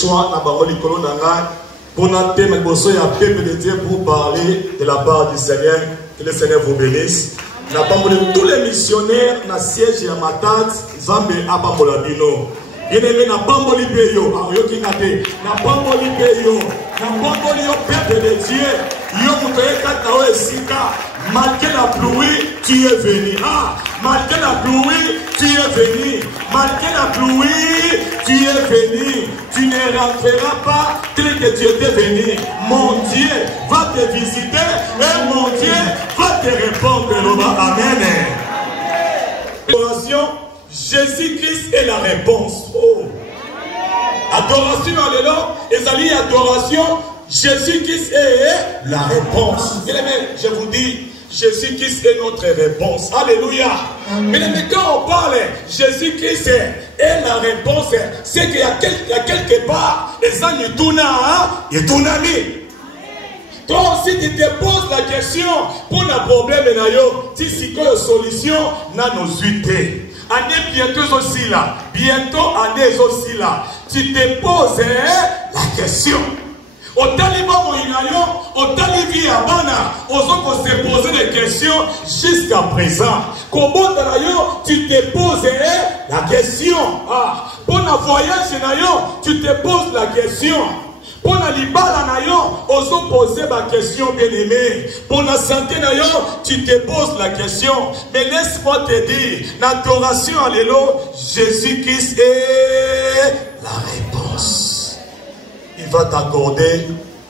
choix pour notre thème peuple de Dieu pour parler de la part du Seigneur. Que le Seigneur vous bénisse. Nous avons tous les missionnaires dans le siège de Matad, Zambé Abamolabino. Bien-aimé, na pamboli peyo, na pamboli peyo, na pamboli yo peuple de Dieu, yo mutoyeka tao esika, malgré la pluie, tu es venu. Ah, malgré la pluie, tu es venu. Malgré la pluie, tu es venu. Tu ne rentreras pas tel que tu étais venu. Mon Dieu va te visiter et mon Dieu va te répondre. Amen. Adoration. Jésus-Christ est la réponse. Oh. Adoration, alléluia. Et adoration, Jésus-Christ est la réponse. Bien aimé, je vous dis, Jésus-Christ est notre réponse. Alléluia. Mais quand on parle, Jésus-Christ est la réponse, c'est qu'il y a quelque part, et ça nous tourne à toi aussi, tu te poses la question pour le problème, tu sais que la solution n'a nos unités. Année bientôt aussi là. Bientôt année aussi là. Tu te poses la question. Au taliban moïnayo, au talibi abana, aux autres se poser des questions jusqu'à présent. Comment tu te poses la question. Ah, pour le voyage tu te poses la question. Pour la libala nayo, oso poser ma question bien aimé. Pour la santé nayo, tu te poses la question. Mais laisse-moi te dire, l'adoration alléluia, Jésus-Christ est la réponse. Il va t'accorder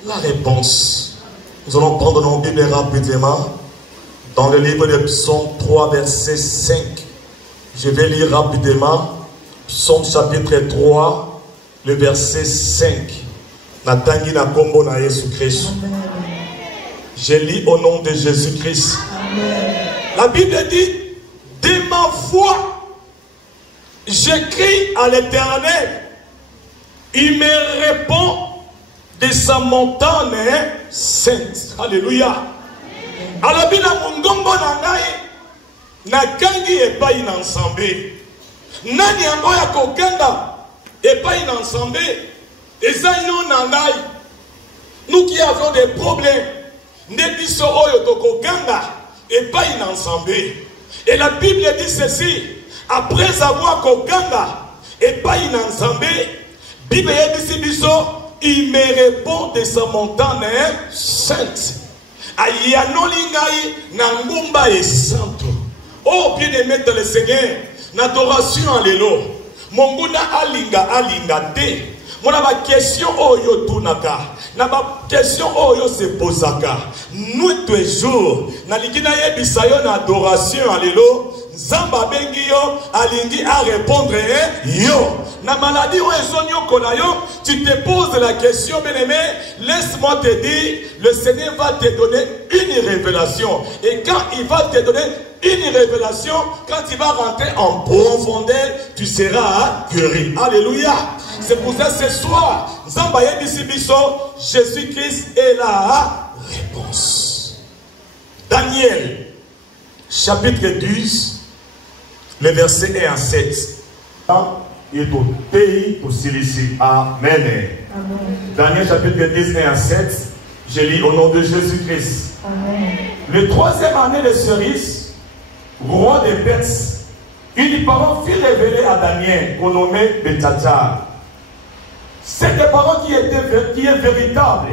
la réponse. Nous allons prendre nos Bibles rapidement. Dans le livre de Psaume 3, verset 5. Je vais lire rapidement. Psaume chapitre 3, le verset 5. Natangi na kombo na Jésus-Christ. Je lis au nom de Jésus-Christ. La Bible dit, de ma voix, j'écris à l'Éternel. Il me répond de sa montagne sainte. Alléluia. Alors, bila mungombo na ngai, nakangi epai na nsambe. Nani yango ya kokenda epai na nsambe? Et ça, nous qui avons des problèmes, et pas une ensemble. Et la Bible dit ceci, après avoir koganga et pas une ensemble, Bible dit il me répond de sa montagne sainte. Ayanolingai nangumba et sainte. Oh bien-aimé dans le Seigneur, l'adoration alléluia. Monguna alinga te. Mon a question oyo tunaka, na ba question oyo se posaka. Nous toujours, na likina yebisayo na adoration alléluia. Zamba bengi yo alingi à répondre yo. Na maladie o ezonyo konayo, tu te poses la question bien aimé, laisse-moi te dire, le Seigneur va te donner une révélation. Et quand il va te donner une révélation, quand il va rentrer en profondeur, tu seras guéri. Alléluia. C'est pour ça ce soir, Jésus-Christ est la réponse. Daniel, chapitre 10, le verset 1 à 7. Et au pays pour Cilicie. Amen. Daniel, chapitre 10, 1 à 7. Je lis au nom de Jésus-Christ. Le troisième année de Cyrus, roi des Perses, une parole fut révélée à Daniel, qu'on nommait Béthatar. Cette parole qui est véritable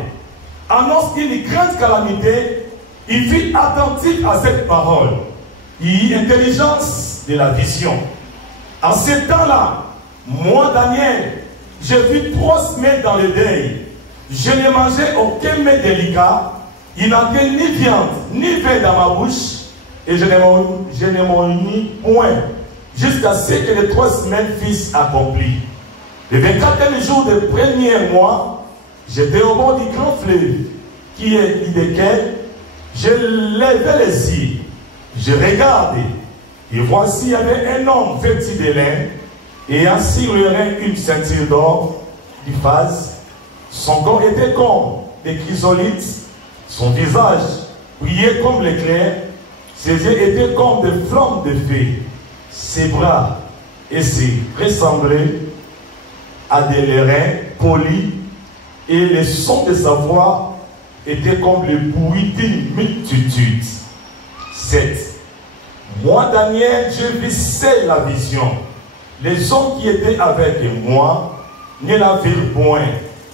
annonce une grande calamité. Il fut attentif à cette parole. Il y a intelligence de la vision. En ce temps-là, moi, Daniel, j'ai vu 3 semaines dans le deuil. Je n'ai mangé aucun mets délicat. Il n'avait ni viande, ni vin dans ma bouche. Et je n'ai mangé point. Jusqu'à ce que les 3 semaines fussent accomplies. Le 24e jour du premier mois, j'étais au bord du grand fleuve, qui est Idékel. Je levais les yeux, je regardais, et voici il y avait un homme vêtu de lin, et ainsi sur le rein une ceinture d'or, du phase. Son corps était comme des chrysolites, son visage brillait comme l'éclair, ses yeux étaient comme des flammes de feu, ses bras et ses ressemblaient à des lérins poli et le son de sa voix était comme le bruit d'une multitude. 7. Moi, Daniel, je vissais la vision. Les hommes qui étaient avec moi ne la virent point,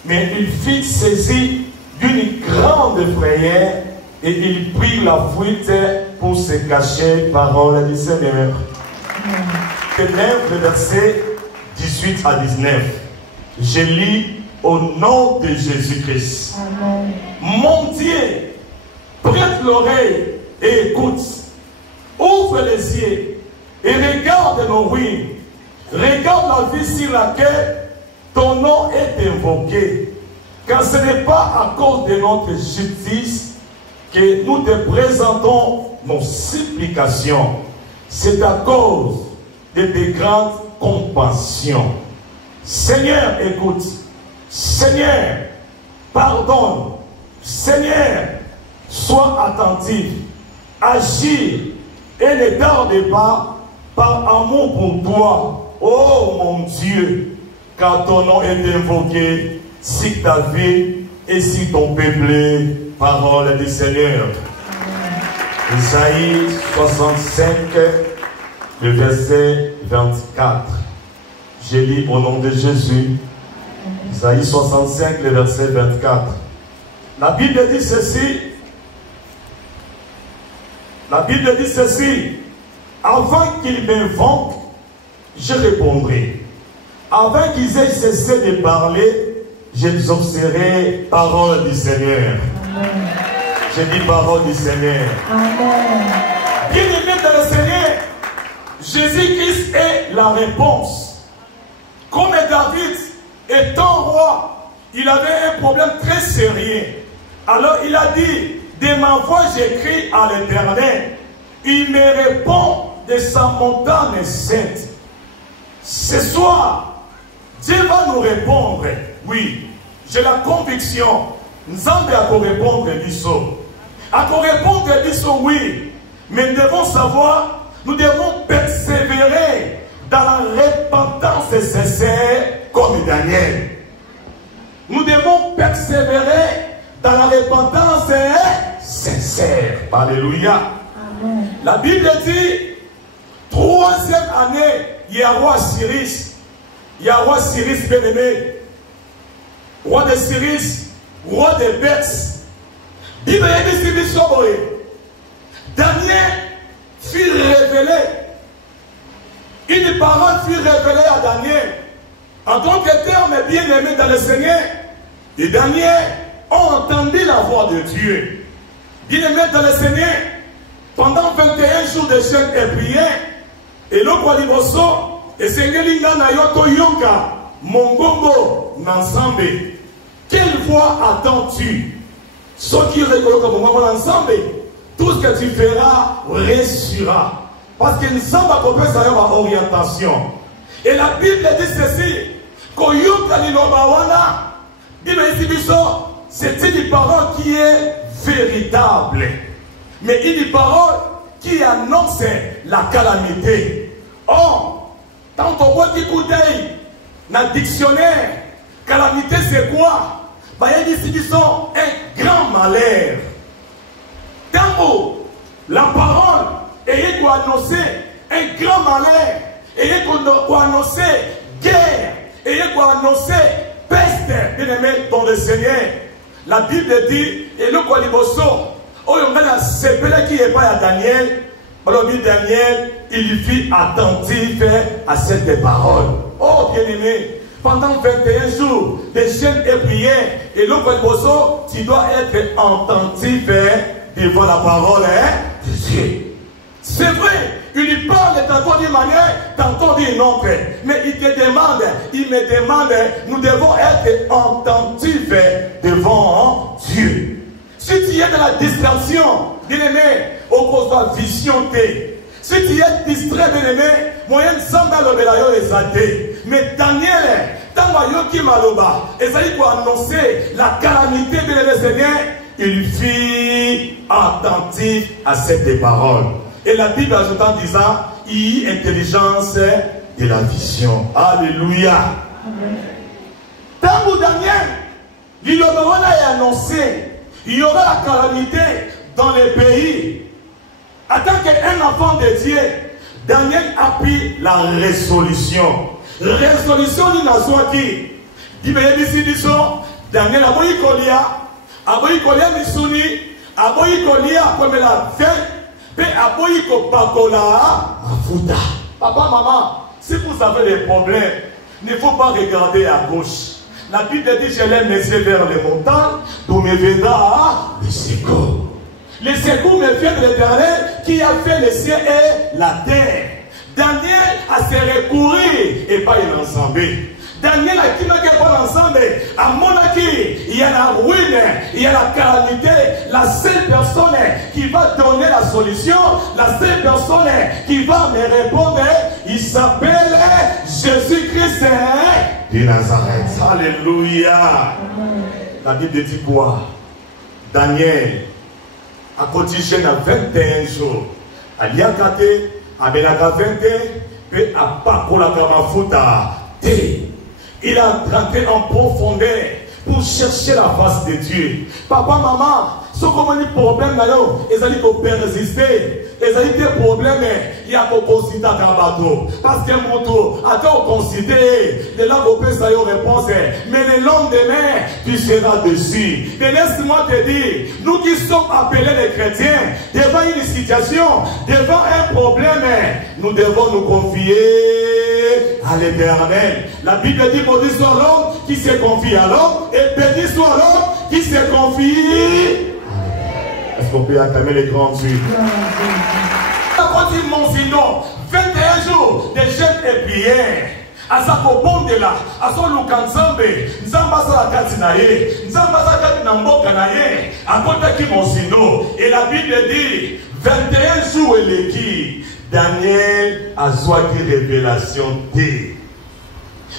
mais ils furent saisis d'une grande frayeur et ils prirent la fuite pour se cacher. Parole du Seigneur. Le verset 18 à 19. Je lis au nom de Jésus-Christ. Mon Dieu, prête l'oreille et écoute. Ouvre les yeux et regarde nos ruines. Regarde la vie sur laquelle ton nom est invoqué. Car ce n'est pas à cause de notre justice que nous te présentons nos supplications. C'est à cause de tes grandes compassions. Seigneur, écoute. Seigneur, pardonne. Seigneur, sois attentif. Agis et ne tarde pas par amour pour toi. Oh mon Dieu, car ton nom est invoqué sur ta vie et sur ton peuple. Parole du Seigneur. Isaïe 65, le verset 24. Je lis au nom de Jésus. Isaïe 65, le verset 24. La Bible dit ceci. La Bible dit ceci. Avant qu'ils m'invoquent, je répondrai. Avant qu'ils aient cessé de parler, j'exaucerai parole du Seigneur. Amen. Je dis parole du Seigneur. Bien-aimé dans le Seigneur, Jésus-Christ est la réponse. Comme David étant roi, il avait un problème très sérieux. Alors il a dit, de ma voix j'écris à l'Éternel. Il me répond de sa montagne sainte. Ce soir, Dieu va nous répondre. Oui, j'ai la conviction. Nzambe a pour répondre l'issue. A pour répondre l'issue, oui. Mais nous devons savoir, nous devons persévérer dans la repentance sincère comme Daniel. Nous devons persévérer dans la repentance sincère. Alléluia. Amen. La Bible dit, 3e année, il y a roi Cyrus. Il y a roi Cyrus bien-aimé. Roi de Cyrus, roi de Beth. Bible dit Daniel fut révélé. Une parole fut révélée à Daniel. En tant que terme bien-aimé dans le Seigneur, et Daniel a entendu la voix de Dieu. Bien-aimé dans le Seigneur, pendant 21 jours de jeûne et prière, et le Kwaliboso, et Seigneur Lingana Yoto Yoka, Mongongo, Nansambe. Quelle voix attends-tu? Ce qui reconnaît ensemble, tout ce que tu feras réussira. Parce que nous sommes à peu près à orientation. Et la Bible dit ceci, c'est une parole qui est véritable. Mais une parole qui annonce la calamité. Or, tant qu'on voit des coups d'œil dans le dictionnaire, calamité c'est quoi? Il y a un grand malheur. Tant la parole est pour annoncer un grand malheur, est pour annoncer guerre, est pour annoncer peste, bien-aimé dans le Seigneur. La Bible dit, et le Kwaliboso, oh, il y a un qui n'est pas à Daniel. Alors, Daniel, il fut attentif à cette parole. Oh, bien-aimé, pendant 21 jours de jeûne et prière, et le Kwaliboso, tu dois être attentif devant la parole de Dieu. C'est vrai, il parle tantôt d'une manière, tantôt d'une autre. Mais il te demande, il me demande, nous devons être attentifs devant Dieu. Si tu es dans la distraction, bien-aimé, au cause de la vision T. Si tu es distrait, bien-aimé, moyen de s'en aller les athées. Mais Daniel, dans le qui maloba, et ça dit pour annoncer la calamité de Seigneur, il fut attentif à cette parole. Et la Bible ajoute en disant, il y a intelligence de la vision. Alléluia. Amen. Tant Tant que Daniel, il y annoncé, il y aura la calamité dans les pays. En tant qu'un enfant de Dieu, Daniel a pris la résolution. Résolution d'une nation qui dit Daniel a voulu Kolia Missouni, a voulu Kolia comme la fête, puis a voulu Kopakola Mafuta. Papa, maman, si vous avez des problèmes, il ne faut pas regarder à gauche. La Bible dit je lève mes yeux vers les montagnes, d'où me viendra le secours. Le secours me vient de l'Éternel qui a fait les cieux et la terre. Daniel a se recouru et pas l'ensemble. Daniel a qui n'a pas l'ensemble. À Monaki, il y a la ruine, il y a la calamité. La seule personne qui va donner la solution, la seule personne qui va me répondre, il s'appelle Jésus-Christ de Nazareth. Alléluia. La Bible dit quoi? Daniel a cotisé à 21 jours. À Liakate, à Belaka 20, puis à Pakolaka Mafuta. Il a rentré en profondeur pour chercher la face de Dieu. Papa, maman, ce qu'on a des problèmes, ils ont persister. Ils ont des problèmes, il y a qu'on considère un bateau. Parce qu'un moto, attends, on considère, de là, on peut savoir réponse. Mais le lendemain, tu seras dessus. Mais laisse-moi te dire, nous qui sommes appelés les chrétiens, devant une situation, devant un problème, nous devons nous confier à l'Éternel. La Bible dit, maudit soit l'homme qui se confie à l'homme, et béni soit l'homme qui se confie. Est-ce qu'on peut acclamer les grands dieux? Quand il mentionne 21 jours de jeûne et prière, à sa copone de là, à son lukanzambe, nzamba sa la katinaye, nzamba sa katinamboka naye, à côté qui mentionne. Et la Bible dit 21 jours et l'équipe. Daniel a soigné révélation D.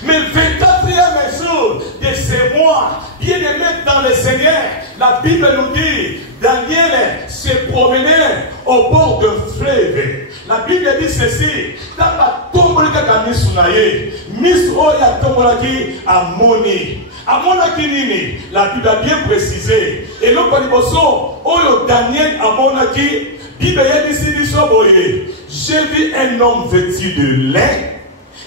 Mais 24e jour de ce mois, bien aimé dans le Seigneur, la Bible nous dit, Daniel se promenait au bord d'un fleuve. La Bible dit ceci, dans la tombe de Misunaye, Miss Oya Tomolaki a moni. A monaki nini, la Bible a bien précisé. Et le Paliboso, Oyo Daniel a monaki, Bible dit j'ai vu un homme vêtu de lin,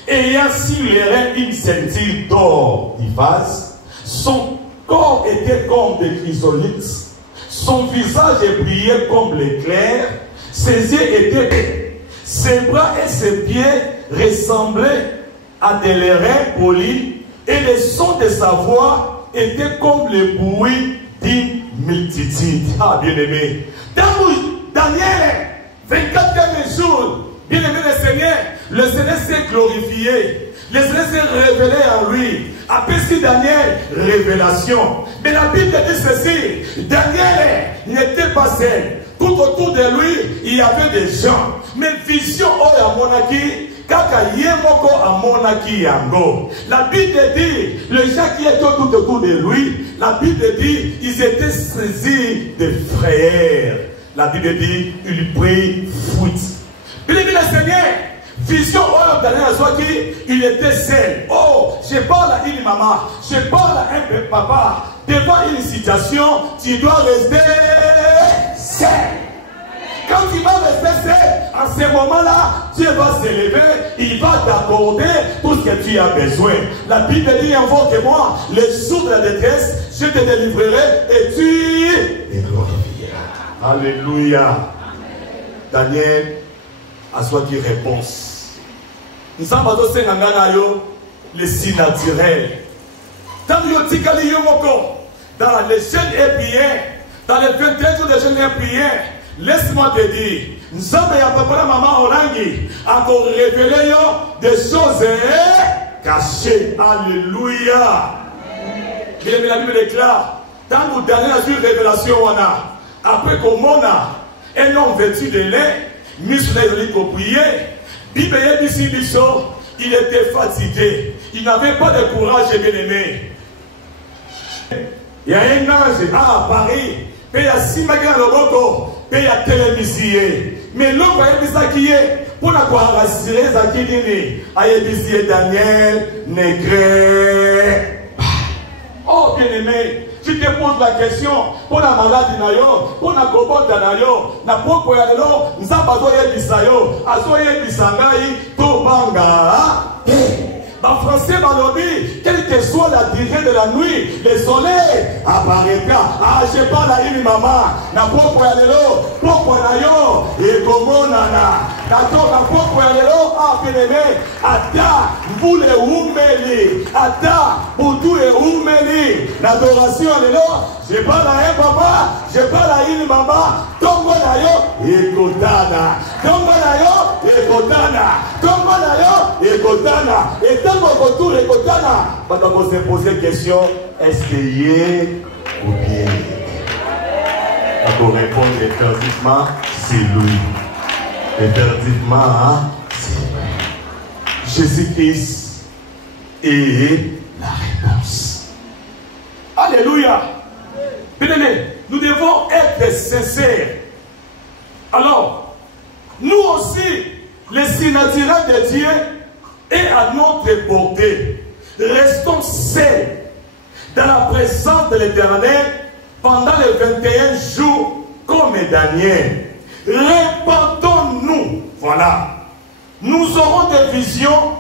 ayant sur les reins une ceinture d'or d'ivase. Son corps était comme des chrysolites, son visage brillait comme l'éclair, ses yeux étaient, ses bras et ses pieds ressemblaient à des reins polis, et le son de sa voix était comme le bruit d'une multitude. Ah, bien aimé. Daniel, 24e jour, bien aimé le Seigneur s'est glorifié. Le Seigneur s'est révélé en lui. Après si Daniel, révélation. Mais la Bible dit ceci, Daniel n'était pas seul. Tout autour de lui, il y avait des gens. Mais vision au Yamonaki, kaka yemoko a monaki yango. La Bible dit, les gens qui étaient tout autour de lui, la Bible dit, ils étaient saisis de frayeur. La Bible dit, il prit foot. Il dit le Seigneur, vision au Daniel Azwaki, il était seul. Oh, je parle à une maman, je parle à un papa. Devant une situation, tu dois rester seul. Quand tu vas rester seul, à ce moment-là, Dieu va s'élever, il va t'accorder tout ce que tu as besoin. La Bible dit, invoque-moi, les jours de la détresse, je te délivrerai et tu es glorifié. Alléluia. Daniel a soit qui réponse. Nous sommes le signe naturel. Dans les jeûnes et prières, dans les 21 jours de jeûne et prières, laisse-moi te dire, nous sommes à papa maman Orangi, encore révélé des choses cachées. Alléluia. Bien la Bible déclare, dans le dernier jour de révélation, après qu'on a un homme vêtu de lait, mis sur les pour prier, Bible dit il était fatigué, il n'avait pas de courage, bien aimé. Il y a un ange à Paris, il y a Simaga Loboko, il y a télévisé. Mais l'homme qui est pour la quoi rassurer Zakidini, Daniel ne crée pas. bien-aimé, tu te poses la question, pour la maladie, pour la kobota, na poko ya lelo, nzamba bisayo, azoye bisangai, to banga. En français, balobi, quelle que soit la durée de la nuit, le soleil apparaîtra. Ah, je parle à une maman. Na poko ya lelo, poko na yo, et komonana. Na poko ya lelo, ah, bien-aimé, ata, mboule umeli, ata, boutou et umeli. L'adoration ya lelo, je parle à un papa, je parle à une maman. Tongo na yo, et kotana. Tongo na yo, et kotana. Tongo na yo, et kotana. Et tant qu'on retourne et kotana, quand on se pose la question, est-ce qu'il y est ou bien? Quand on répond effectivement, c'est lui. Effectivement, c'est lui. Jésus-Christ est la réponse. Alléluia. Bien-aimés, nous devons être sincères. Alors, nous aussi, les signes naturels de Dieu est à notre portée. Restons seuls dans la présence de l'Éternel pendant les 21 jours comme Daniel. Répandons-nous. Voilà. Nous aurons des visions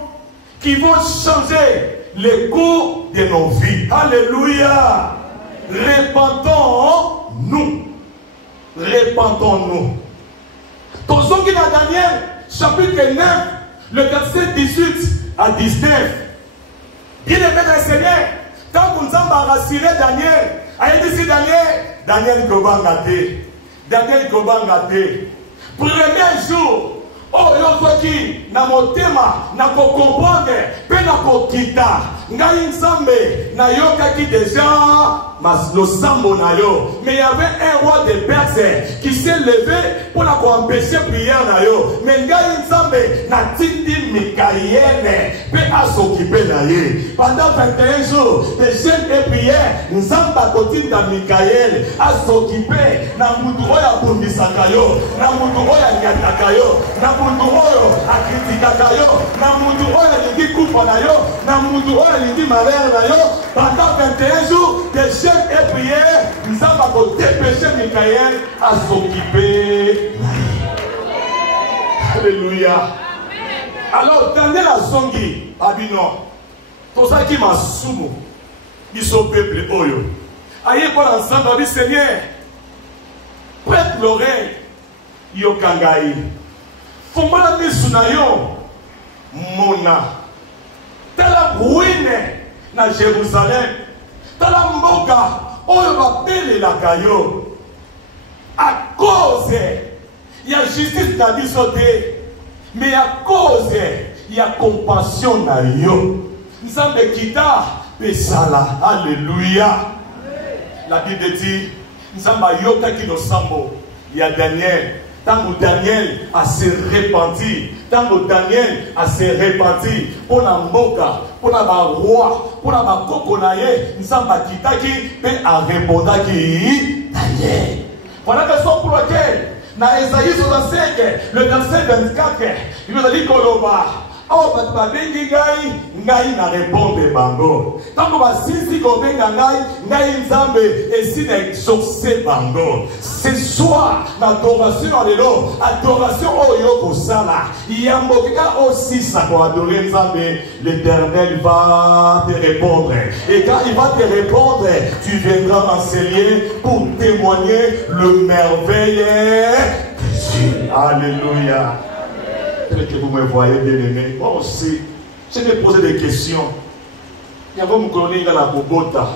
qui vont changer le cours de nos vies. Alléluia. Répandons-nous. Répandons-nous. Dans Daniel, chapitre 9, le verset 18 à 19. Bien aimé le Seigneur, quand vous avez rassuré Daniel, a dit Daniel Kobangate. Daniel Kobangate. Premier jour, oh yokoki na motema na ko comprendre pe na ko kita ngai nzambe na yokaki déjà mas lo sambo na yo, mais il y avait un roi de Perse qui s'est levé pour la empêcher prière na yo, mais ngai nzambe na tindi Mikaïel pe a s'occuper na ye pendant 21 jours de jeûne et prière. Nzamba kotinda Mikaïel a s'occuper na mutu oya bundisaka yo, na mutu oya nyataka yo, na mutu oyo akritikaka yo, na mutu oyo lingi kufa na yo, na mutu oyo lingi malheur na yo. Pendant 21 jours de jeûne et prière, nous avons dépêché Mikaïel à s'occuper. Alléluia. Alors Daniel a songi abino tout ça qui m'a soumu il sont peuple oyo aïe pour ensemble dit Seigneur prête l'oreille yokangai fomala misunayo mona tala ruine na Jérusalem tala mboka oyo bapele la kayo à cause il y a justice na biso te, mais à cause il y a compassion na yo nzambe kita pesala. Alléluia. La Bible dit nzambe yokaki no sambo ya Daniel. Tant que Daniel a se répandu, tant que Daniel a se répandu pour la mboka, pour la roi, pour la kokonaye, nzamba kitaki pe a répondaki Daniel. Voilà la raison pour laquelle dans Esaïe 65, le verset 24, il nous a dit Koloba. Oh, but babengi ngai, ngai na répondre bango. Tant que basisi kobenga ngai nzambe esi na exaucer bango. Ce soir, l'adoration alléluia, adoration oyo kosala. Yambokika aussi ça pour adorer nzambe, l'Éternel va te répondre. Et quand il va te répondre, tu viendras enseigner pour témoigner le merveille de Dieu. Alléluia. Peut-être que vous me voyez bien aimé. Moi aussi, je vais poser des questions. Il y a mon colonie dans la Bogota.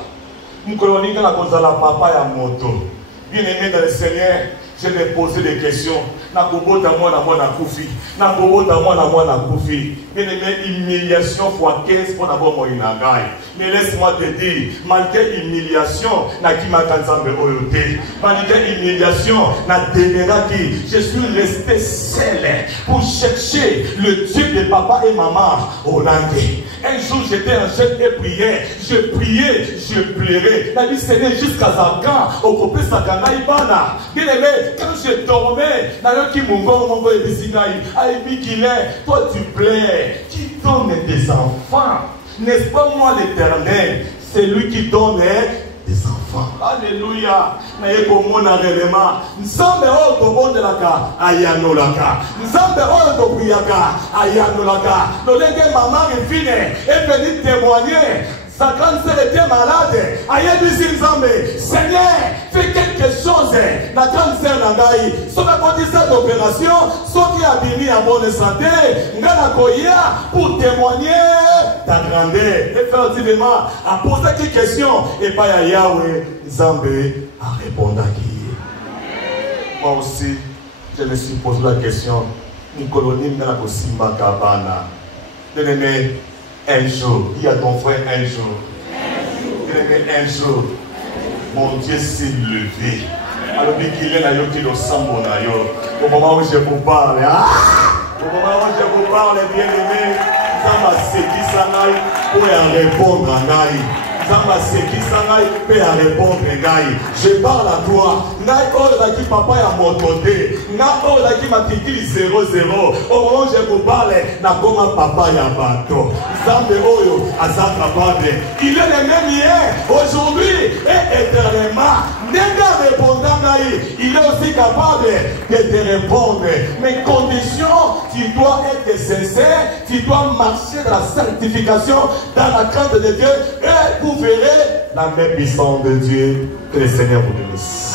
Mon colonie dans la papa et moto. Bien aimé dans le Seigneur, je vais poser des questions. Na Bogota, moi, na Koufi. Na Bogota, moi, na Koufi. Bien aimé, humiliation fois 15 pour d'abord mon inagai. Mais laisse-moi te dire, malgré humiliation, na qui m'a kanzambe oyote. Malgré humiliation, na demeraki. Je suis resté seul pour chercher le Dieu de papa et maman hollandais. Un jour, j'étais en jeûne et prière. Je priais, je pleurais. La vie Seigneur jusqu'à Zakan, au copé Sakana Ibana. Bien aimé, quand je dormais, qui mon toi tu plais, qui donne tes enfants, n'est-ce pas moi l'Éternel? c'est lui qui donne des enfants. Alléluia. Naye komona réellement. Nzambe oyo tobondelaka ayanolaka. Nzambe oyo tokuyaka ayanolaka. Lolenge maman Rifine est venu témoigner. Sa grande sœur était malade. Ayebisi Nzambe, Seigneur, fais quelque chose. La grande sœur Nangaï, si on a conduit cette opération, soit qui a béni en bonne santé, Ngana Koya, pour témoigner ta grandeur. Effectivement, a posé quelques questions. Et pas Yahweh, Nzambe a répondu à qui. Moi aussi, je me suis posé la question. Nicoloni Ngana Kosimba Kabana. Bien-aimé, un jour, dis à ton frère un jour. Un jour, mon Dieu s'est levé. Alors qu'il est là, il est au sambo. Au moment où je vous parle, au moment où je vous parle, bien aimé, ça m'a séqué ça pour répondre à Naï. Ça m'a séqué ça pour répondre à Naï. Je parle à toi. Naï, oh, qui papa est à mon côté. Naï, oh, qui m'a dit 0-0. Au moment où je vous parle, na comme papa est à bateau. Zambe Oyo, Azak Abade. Il est le même hier, aujourd'hui et éternellement. N'est-ce répondant Naï, il est aussi capable de te répondre. Mais condition, tu dois être sincère, tu dois marcher dans la sanctification, dans la crainte de Dieu, et vous verrez la main puissante de Dieu. Que le Seigneur vous bénisse.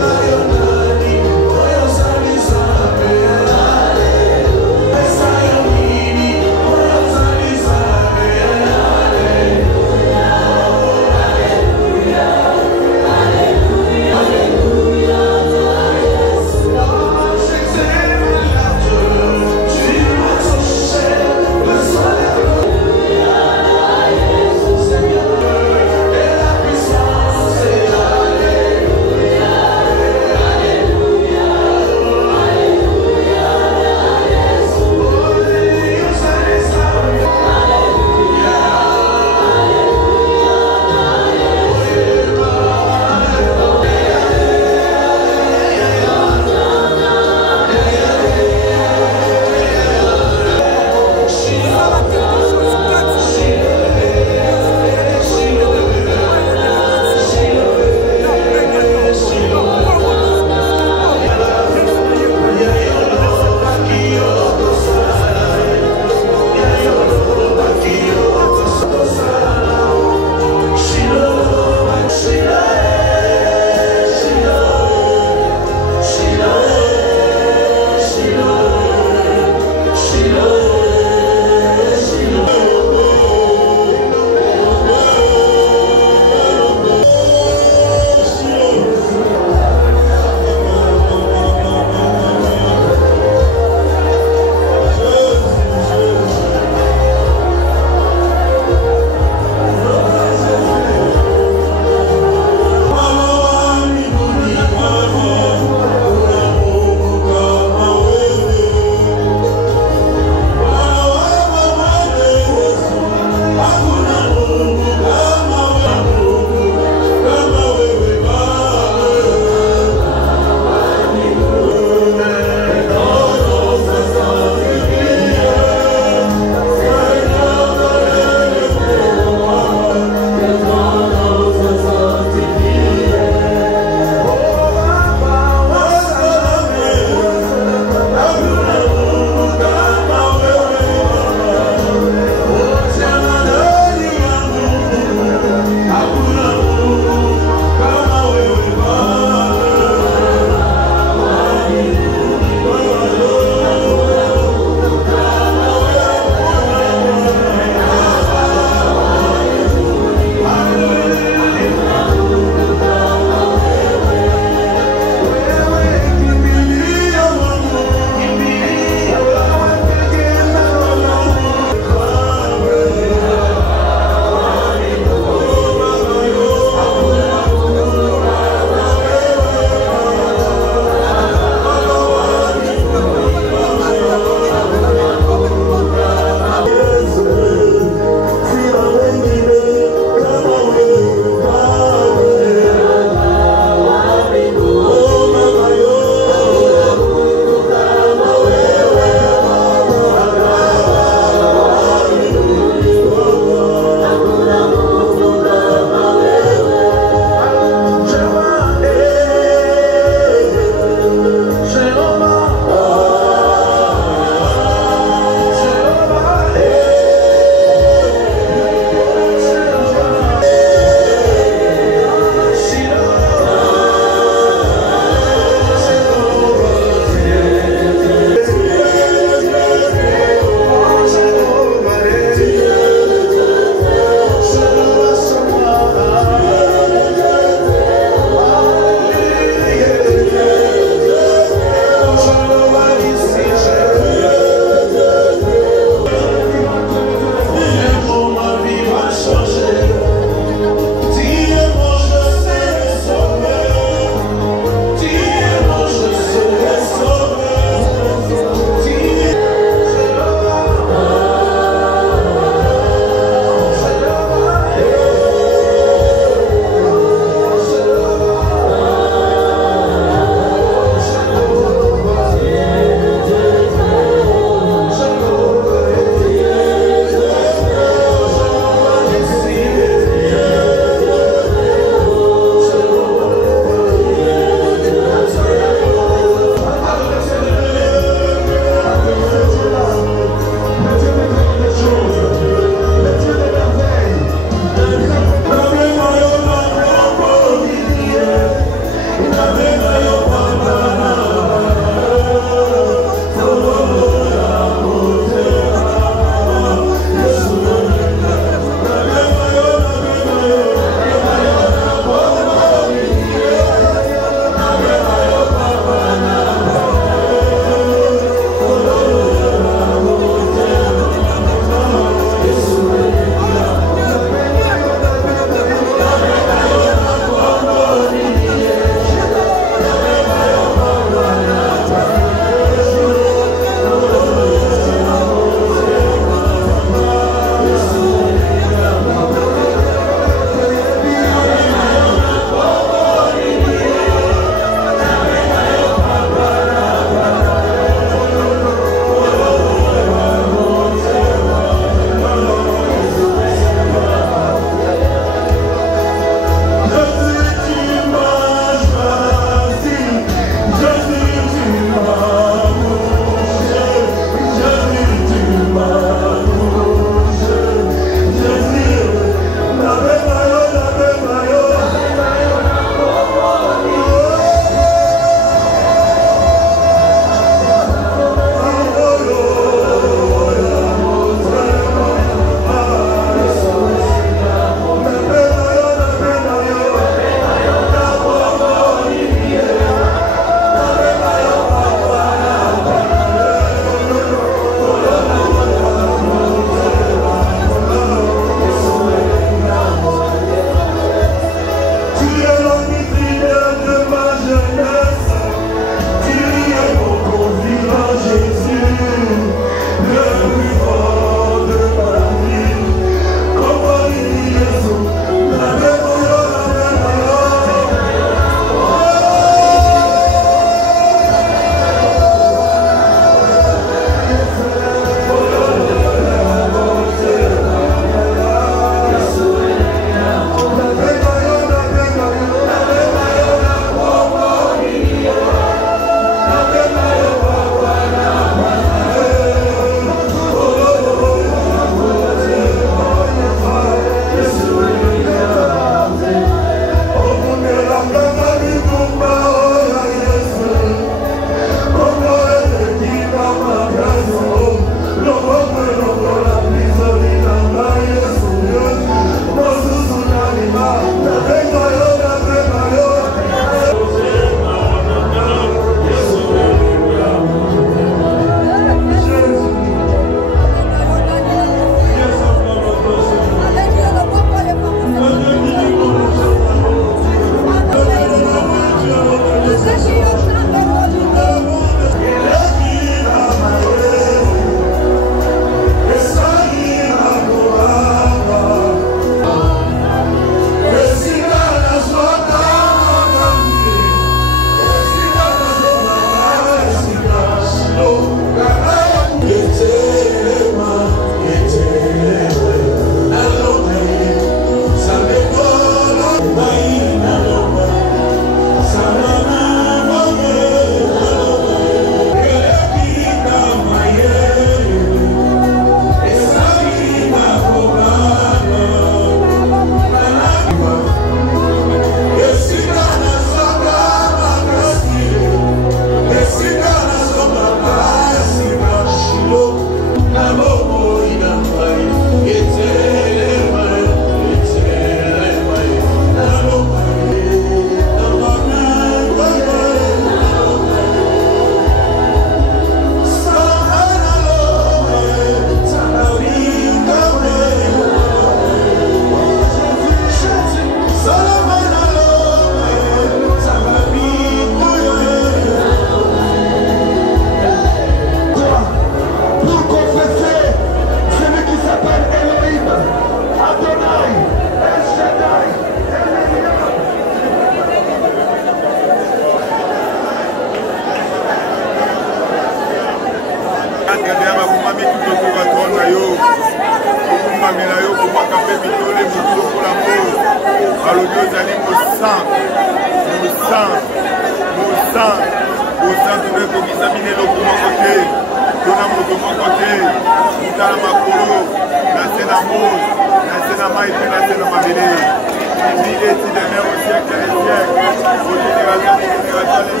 aussi demeure au siècle des siècles, aux générations des générations,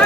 les